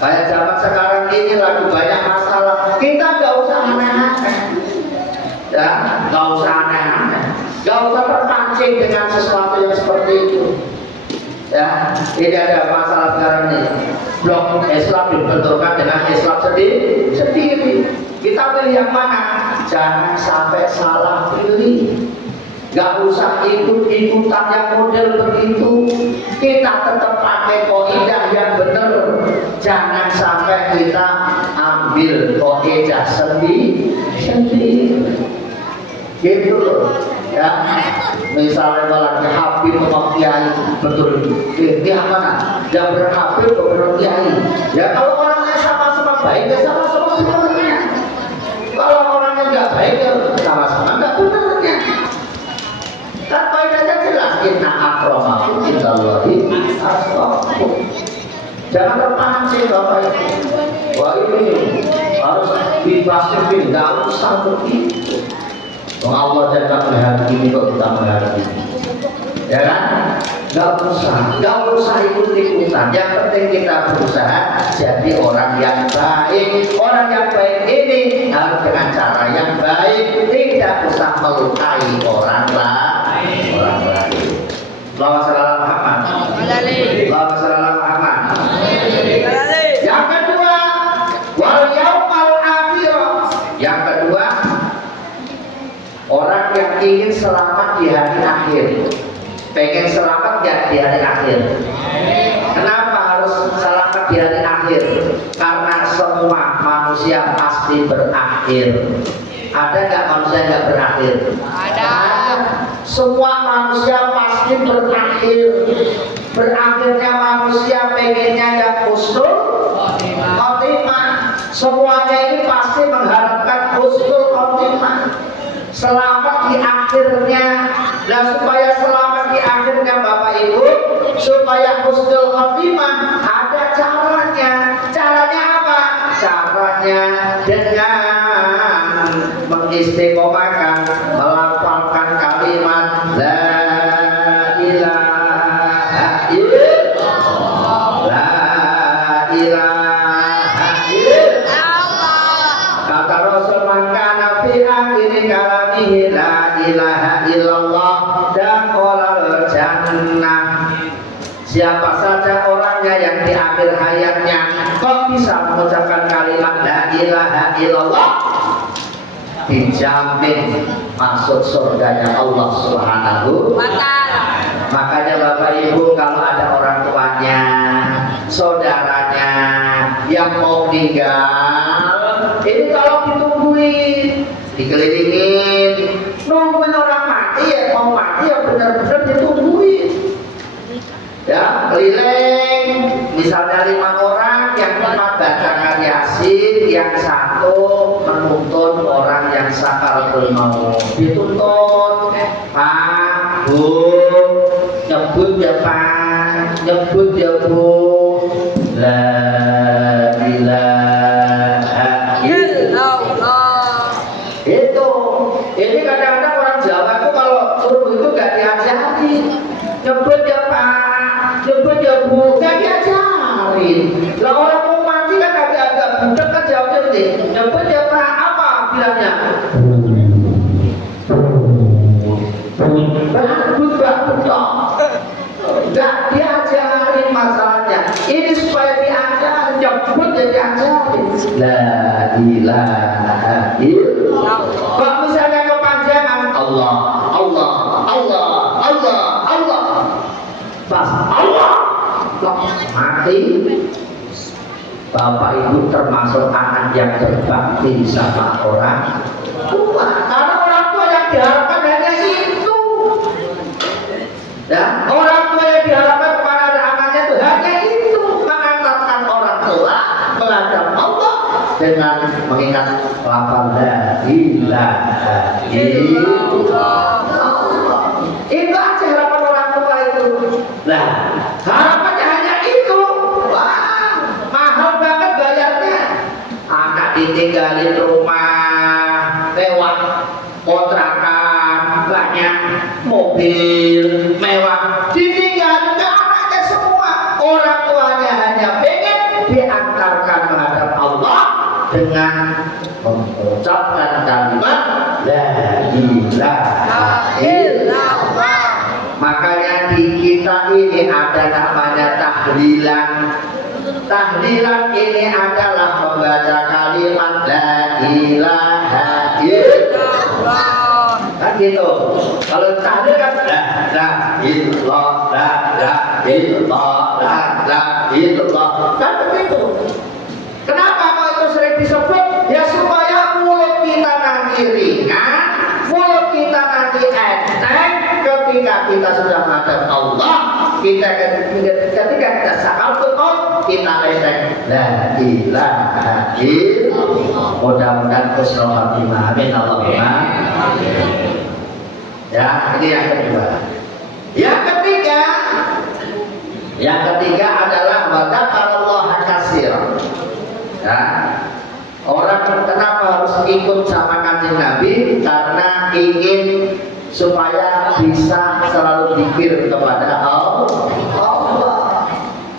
Kayak zaman sekarang ini lagi banyak masalah. Kita nggak usah aneh-aneh. Ya, nggak usah aneh-aneh. Nggak usah terpancing dengan sesuatu yang seperti itu. Ya, ini ada masalah sekarang ini. Blok Islam dibenturkan dengan Islam sendiri. Kita pilih yang mana? Jangan sampai salah pilih. Gak usah ikut-ikutan yang model begitu. Kita tetap pakai kaidah yang benar. Jangan sampai kita ambil kaidah sendiri. Gitu loh. Ya, misalnya lagi Habib sama Kiai, betul. Dia mana? Yang berhabib betul Kiai. Ya kalau orangnya sama-sama baik, ya sama-sama benernya. Kalau orangnya nggak baik, ya sama-sama nggak benernya. Kan faedahnya jelas. Inna akramakum indallahi atqakum. Jangan terpancing Bapak Ibu. Wah ini harus dibasuhin, nggak usah begitu. Allah jangan melihat ini kok kita melihat ini, ya kan? Gak usah ikut-ikutan. Yang penting kita berusaha jadi orang yang baik. Orang yang baik ini harus dengan cara yang baik, tidak usah melukai orang lain. Allahumma shalli ala Muhammad. Allahumma shalli ala Muhammad. Yang kedua, wal yaumal akhir. Yang kedua, orang yang ingin selamat di hari akhir, pengen selamat ya di hari akhir. Kenapa harus selamat di hari akhir? Karena semua manusia pasti berakhir. Ada nggak manusia nggak berakhir? Ada. Semua manusia pasti berakhir. Berakhirnya manusia pengennya yang husnul khotimah. Semuanya ini pasti mengharapkan husnul khotimah, selamat di akhirnya. Dan supaya selamat di akhirnya Bapak Ibu, supaya husnul khotimah, ada caranya. lawannya dengan mengistiqomahkan melafalkan kalimat la ilaha illallah, la ilaha illallah. Kata Rasul, maka nabi akhir kalamihi la ilaha illallah dakhalal jannah. Siapa saja orangnya yang di akhir hayatnya kok bisa mengucapkan kalimat la ilaha illallah, dijamin masuk surganya Allah Subhanahu wa ta'ala. Makanya Bapak Ibu, kalau ada orang tuanya, saudaranya yang mau meninggal, ini tolong ditungguin, dikelilingin, nungguin orang mati ya, mau mati ya benar-benar ditungguin. Ya, keliling, misalnya 5 orang, yang 5 bacakan Yasin, yang 1 menuntun orang yang sakaratul maut. Dituntut, Pak, Bu, nyebut ya Pak, nyebut ya Bu, la ilaha illallah. Itu, ini kadang-kadang orang Jawa itu kalau suruh itu gak diajarin. Nyebut ya Pak, nyebut ya Bu, gak diajarin. Lah orang mau mati kan agak-agak budak kan jawabnya nih. Nyebut ya Pak, apa bilangnya? Bagus dong. Gak diajarin masalahnya. Ini supaya diajarin, nyebut ya diajarin. La ilaha illallah. Kalau misalnya kepanjangan Allah, Allah, Allah, Allah, Allah, pas Allah mati. Bapak Ibu termasuk anak yang berbakti sama orang tua, karena orang tua yang diharapkan hanya itu. Ya, orang tua yang diharapkan kepada anaknya itu hanya itu, mengantarkan orang tua menghadap Allah dengan mengingat lafaz la ilaha illallah. Itu aja harapan orang tua itu. Nah, harapannya hanya itu. Wah, mahal banget bayarnya. Anak ditinggalin rumah mewah, kontrakan banyak, mobil mewah, ditinggalin ke anaknya semua. Orang tuanya hanya pengen diantarkan menghadap Allah dengan mengucapkan kalimat la ilaha illallah. Makanya di kita ini ada namanya tahlilan. Tahlilan ini adalah membaca kalimat la ilaha illallah. Kan gitu. Kalau tahlil kan la illallah, la illallah, la illallah. Kan begitu. Kenapa kok itu sering disebut? Ya supaya mulut kita nanti ringan, mulut kita nanti enteng. Ketika kita sudah menghadap Allah, ketika kita sakaratul maut, kita enteng la ilaha illallah. Mudah-mudahan husnul khatimah. Amin Allahumma. Ya, ini yang kedua. Yang ketiga adalah wa dzakarallaha katsiran. Ya. Orang kenapa harus ikut sama Kanjeng Nabi? Karena ingin supaya bisa selalu zikir kepada Allah.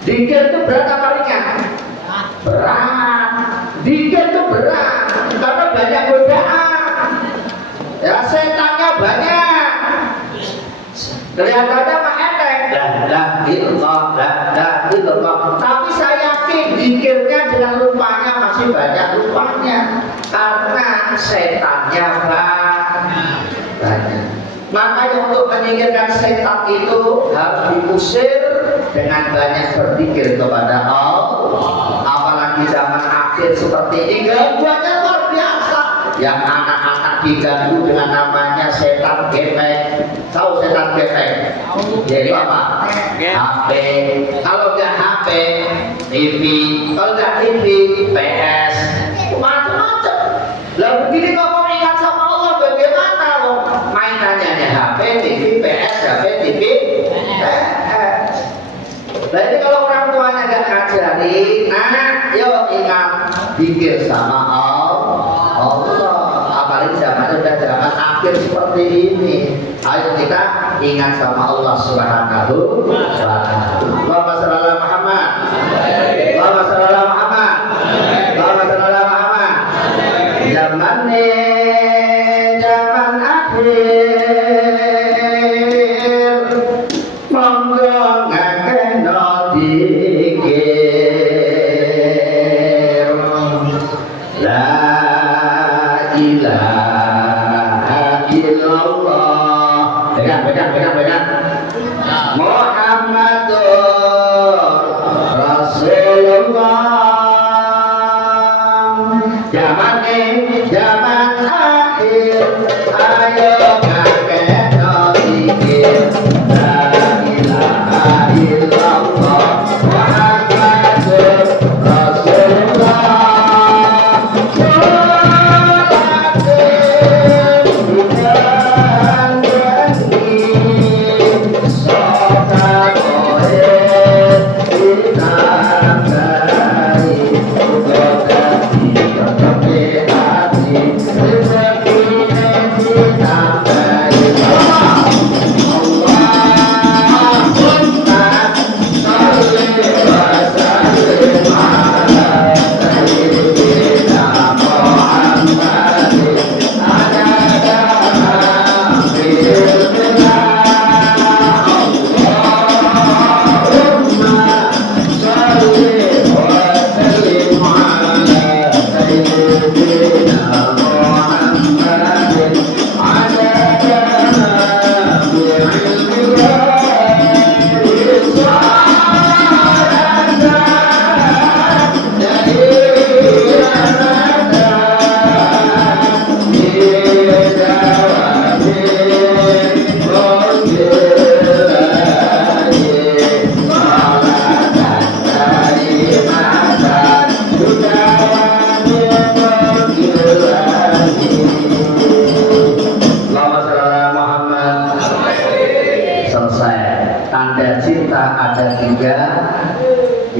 Zikir itu berat apa ringan? Berat. Zikir itu berat karena banyak godaan. Ya, setannya banyak. Kelihatannya mah enteng. La illallah. Tapi saya yakin zikirnya dengan lupanya masih banyak lupanya. Karena setannya banyak. Makanya untuk menyingkirkan setan itu harus diusir dengan banyak berzikir kepada Allah. Apalagi zaman akhir seperti ini, gangguannya luar biasa. Yang anak-anak diganggu dengan namanya setan gepek. Tahu setan gepek? Jadi apa? HP. Kalau nggak HP, TV. Kalau nggak TV, PS. Macam-macam. Lah begini kok mau ingat sama Allah bagaimana loh? Mainannya HP, TV, PS, HP, TV, PS. Nah ini kalau orang tuanya nggak ngajarin, nah yuk ingat pikir sama Allah. Apalagi zamannya udah zaman akhir seperti ini. Ayo kita ingat sama Allah Subhanahu wa Ta'ala. Allahumma shalli ala Muhammad. Allahumma shalli ala Muhammad. Allahumma shalli ala Muhammad. Zaman akhir, monggo ngakeno dikir la ilaha illallah. Pegang. Muhammadur Rasulullah. Zaman akhir, ayo ngakeno dikir la ilaha illallah Muhammadur Rasulullah.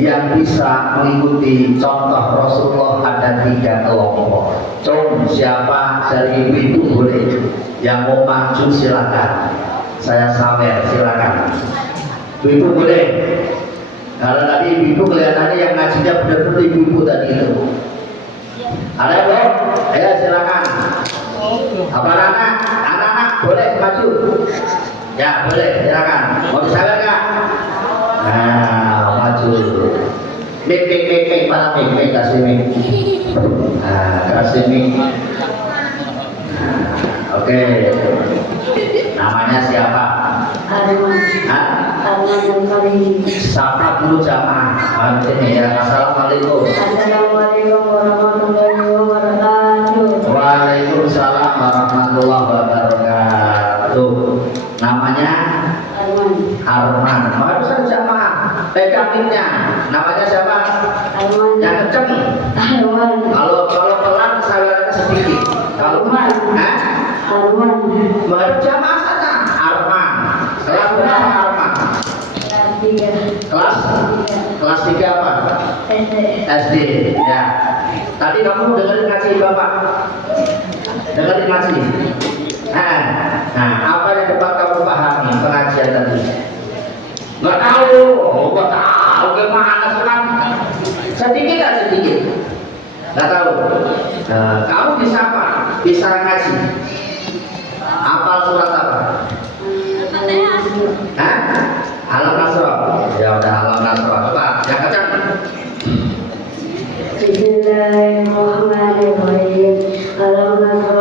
Yang bisa mengikuti contoh Rasulullah ada 3 kelompok. Siapa dari ibu boleh, yang mau maju silakan, saya sawer silakan. Ibu boleh. Kalau tadi ibu kelihatannya yang ngajinya benar-benar ibu tadi itu. Ada belum? Ayo silakan. Apa anak-anak boleh maju? Ya boleh silakan. Mau disawer nggak? Nah, maju. Mik, para mik, kasih mik. Nah, kasih mik. Oke. Namanya siapa? Arman. Arman kali. Sapa dulu jamaah. Ini ya. Assalamualaikum. Assalamualaikum warahmatullahi wabarakatuh. Waalaikumsalam warahmatullahi wabarakatuh. Namanya Arman. Maka bisa jamaah. Pegang miknya. Namanya siapa? Arman. Yang kenceng. Arman. Kalau pelan sawernya sedikit. Kalau Arman. menghadap jamaah sana. Arman. Kelas berapa Arman? Kelas 3 apa? SD. Ya. Tadi kamu dengerin ngaji Bapak? Dengerin ngaji? Nah, apa yang dapat kamu pahami pengajian tadi? Nggak tahu. Nggak tahu gimana sekarang? Sedikit. Nggak tahu. Kamu bisa apa? Bisa ngaji? Hafal surat apa? Al-Nasr. Ya udah Al-Nasr. Coba yang kencang. Bismillahirrahmanirrahim. Al-Nasr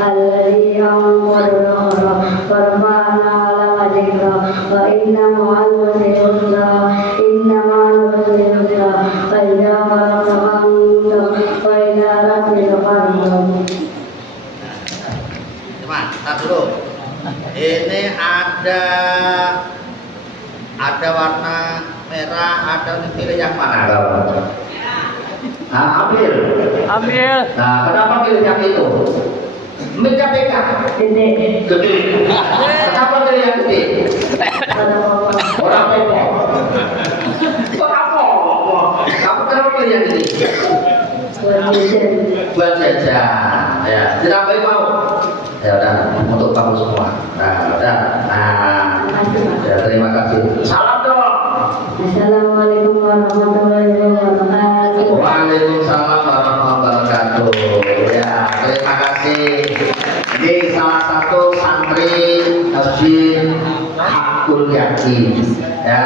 alladhi yanqudura farfa'na laka dhikra wa inna ma'al usri yusra inna ma'al usri yusra fa idza faragta fansab wa ila rabbika farghab. Teman, tar dulu. Ini ada warna merah, ada pilih yang mana kamu? Ambil. Ambil. Nah, kenapa pilih yang itu? Meja BK. Gede. Gede. Kenapa pilih yang gede? Orang apa? Orang apa? Kamu kenapa pilih yang gede? Buat jajan. Ya, tidak baik mau. Ya udah, untuk kamu semua. Nah, udah. Nah, ya terima kasih. Salam dong. Assalamualaikum warahmatullahi wabarakatuh. Waalaikumsalam warahmatullahi wabarakatuh. Ya, terima kasih. Ini salah satu santri Masjid Hakul Yakin. Ya,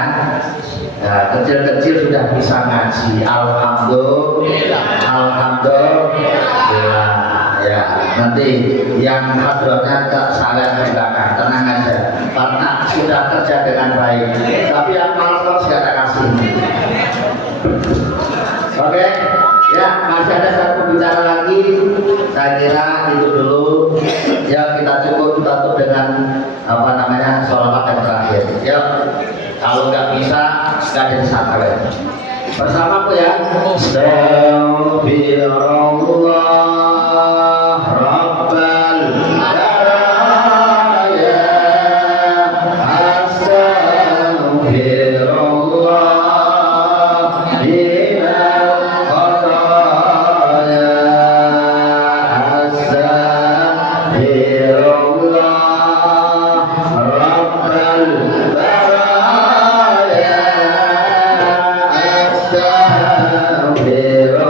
ya kecil-kecil sudah bisa ngaji. Alhamdulillah. Alhamdulillah. Ya, nanti yang hadratnya tak salah ke belakang, tenang aja. Karena sudah kerja dengan baik. Tapi yang malas saya tak kasih. Oke, ya masih ada satu bicara lagi. Saya kira itu dulu. Ya kita cukup tutup dengan apa namanya sholawat yang terakhir. Ya, kalau nggak bisa nggak jadi sakral. Bersama aku ya. Astagfirullah Rabbal baraya. Astagfirullah minal khataya. Astagfirullah Rabbal baraya.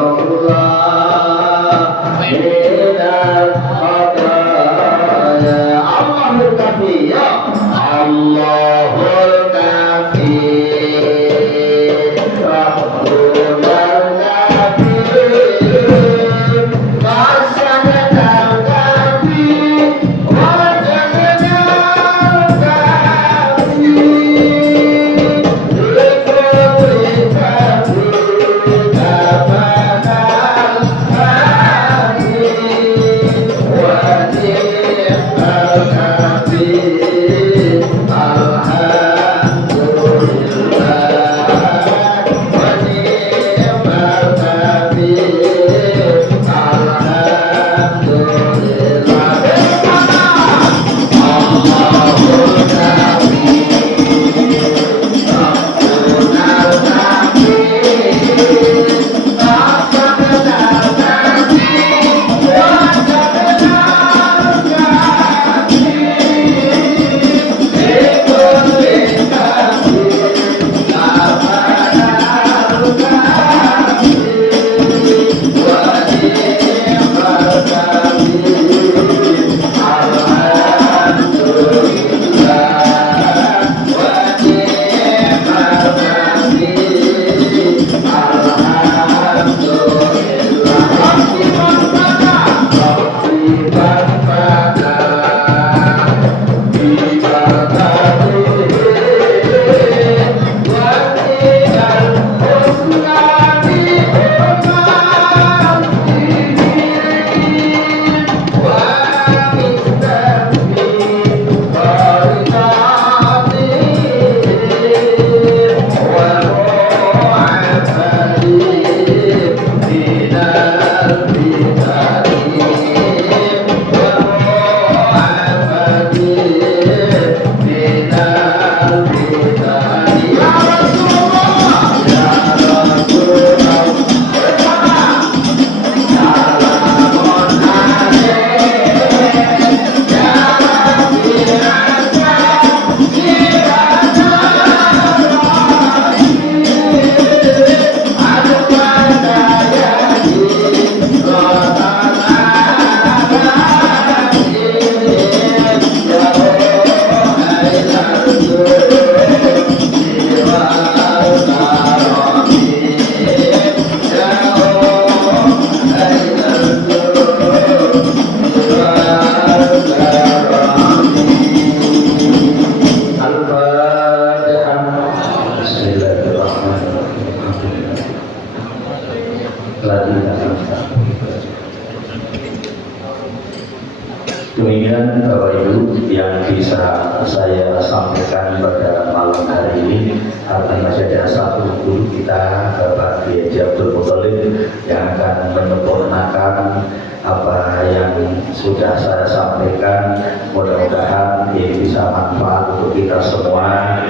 Astagfirullah minal khataya. Allahul kafi ya Allahul kafi Rabbul kafi Qasadal kafi Wajadal kafi Likulli kafi Tabanal kafi Wajibal kafi Demikian Bapak Ibu yang bisa saya sampaikan pada malam hari ini. Karena masih ada satu guru kita, Bapak Kiai Abdul Muthalib, yang akan menyempurnakan apa yang sudah saya sampaikan. Mudah-mudahan ini bisa manfaat untuk kita semua.